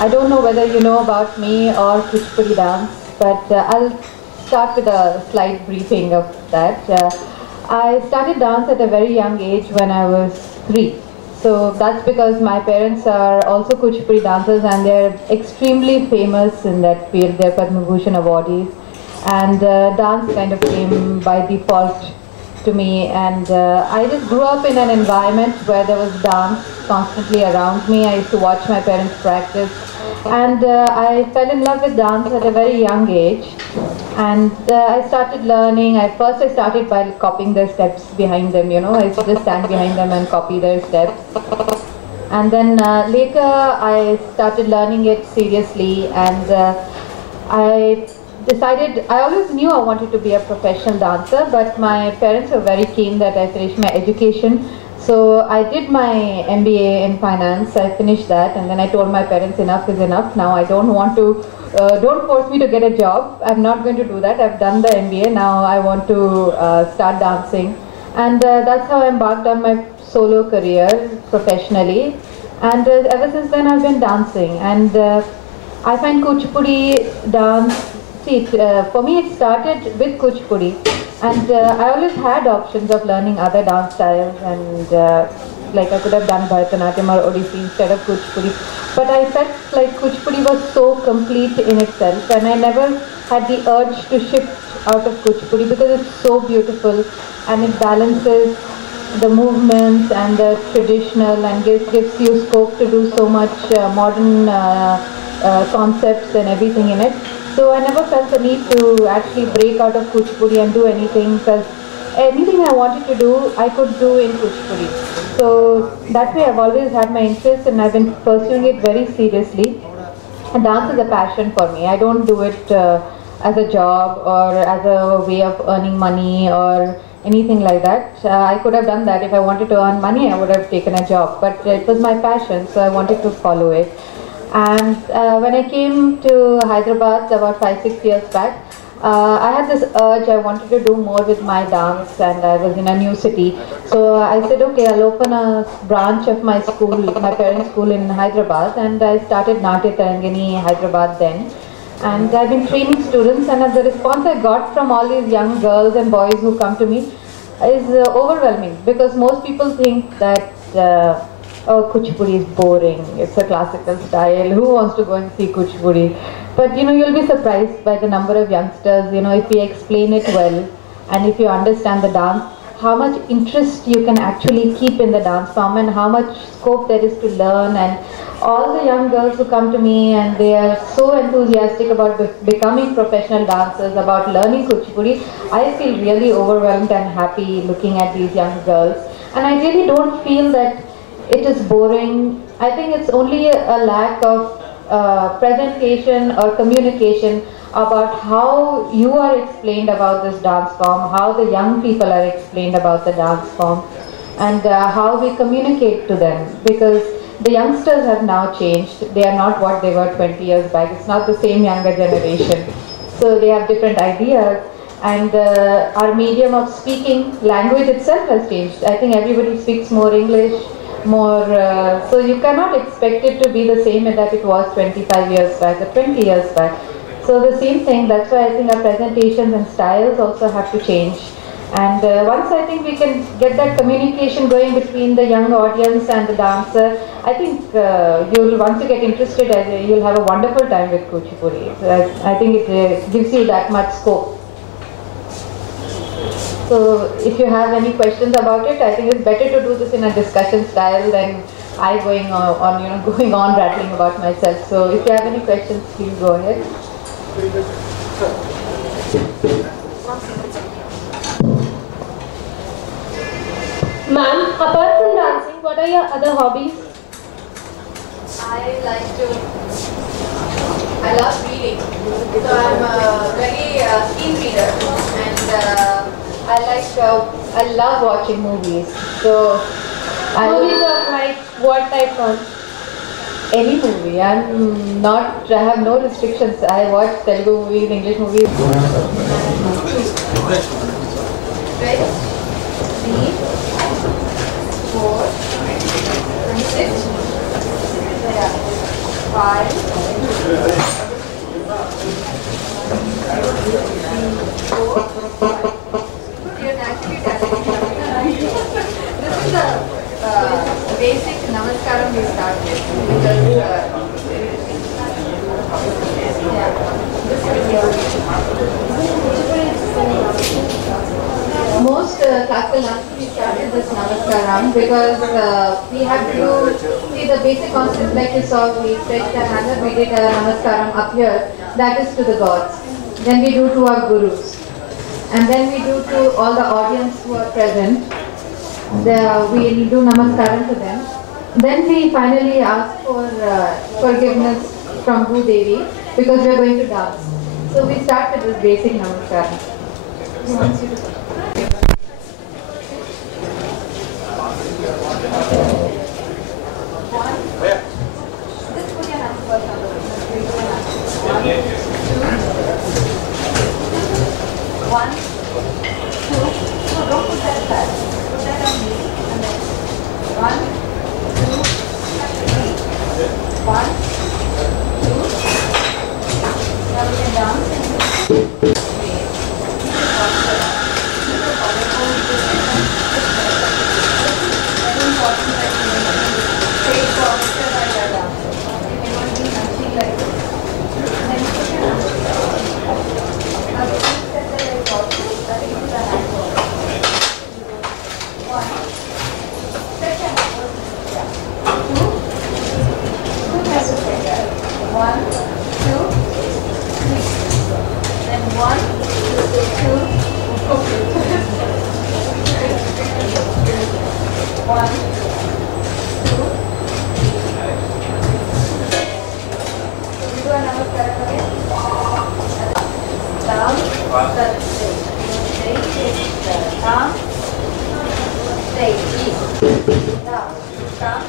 I don't know whether you know about me or Kuchipudi dance, but I'll start with a slight briefing of that. I started dance at a very young age when I was 3. So that's because my parents are also Kuchipudi dancers and they're extremely famous in that field. They're Padma Bhushan awardees. And dance kind of came by default to me, and I just grew up in an environment where there was dance constantly around me. I used to watch my parents practice, and I fell in love with dance at a very young age, and I started learning. First I started by copying their steps behind them, you know. I used to just stand behind them and copy their steps, and then later I started learning it seriously, and I always knew I wanted to be a professional dancer, but my parents were very keen that I finish my education. So I did my MBA in finance. I finished that, and then I told my parents enough is enough. Now I don't want to, don't force me to get a job. I'm not going to do that. I've done the MBA. Now I want to start dancing. And that's how I embarked on my solo career professionally. And ever since then I've been dancing. And I find Kuchipudi dance, for me it started with Kuchipudi, and I always had options of learning other dance styles, and like I could have done Bharatanatyam or Odissi instead of Kuchipudi, but I felt like Kuchipudi was so complete in itself, and I never had the urge to shift out of Kuchipudi because it's so beautiful and it balances the movements and the traditional and gives you scope to do so much modern concepts and everything in it. So I never felt the need to actually break out of Kuchipudi and do anything, because anything I wanted to do, I could do in Kuchipudi. So that way I've always had my interest, and I've been pursuing it very seriously. And dance is a passion for me. I don't do it as a job or as a way of earning money or anything like that. I could have done that. If I wanted to earn money, I would have taken a job. But it was my passion, so I wanted to follow it. And when I came to Hyderabad about 5-6 years back, I had this urge. I wanted to do more with my dance, and I was in a new city. So I said, okay, I'll open a branch of my school, my parents' school in Hyderabad, and I started Natya Tarangini Hyderabad then. And I've been training students, and the response I got from all these young girls and boys who come to me is overwhelming, because most people think that oh, Kuchipudi is boring, it's a classical style, who wants to go and see Kuchipudi? But you know, you'll be surprised by the number of youngsters, you know, if we explain it well and if you understand the dance, how much interest you can actually keep in the dance form and how much scope there is to learn. And all the young girls who come to me and they are so enthusiastic about becoming professional dancers, about learning Kuchipudi, I feel really overwhelmed and happy looking at these young girls. And I really don't feel that it is boring. I think it's only a lack of presentation or communication about how you are explained about this dance form, how the young people are explained about the dance form, and how we communicate to them, because the youngsters have now changed. They are not what they were 20 years back. It's not the same younger generation. So they have different ideas, and our medium of speaking, language itself has changed. I think everybody speaks more English, more, so you cannot expect it to be the same that it was 25 years back or 20 years back. So the same thing, that's why I think our presentations and styles also have to change. And once I think we can get that communication going between the young audience and the dancer, I think once you get interested, you'll have a wonderful time with Kuchipudi. So I think it gives you that much scope. So if you have any questions about it, I think it's better to do this in a discussion style than I going on rattling about myself. So if you have any questions, please go ahead. Ma'am, apart from dancing, what are your other hobbies? I love reading. So I'm a very keen reader, and I love watching movies. So Movies of like what type of? Any movie. I have no restrictions. I watch Telugu movies, English movies. Right? 3, 4, 6, 5. Namaskaram we start with because most classical dance we start with this Namaskaram because we have to see the basic concept like you saw. We stretched the hand up, we did a Namaskaram up here, that is to the gods. Then we do to our gurus. And then we do to all the audience who are present. We do Namaskaram to them. Then we finally ask for forgiveness from Bhu Devi because we are going to dance. So we start with this basic Namaskaram. He wants you to start. Just put your hands first on the one, two, no, don't put that back. Put that on me. And then 1, 2, 3. 1, 2. Now we can dance. Down,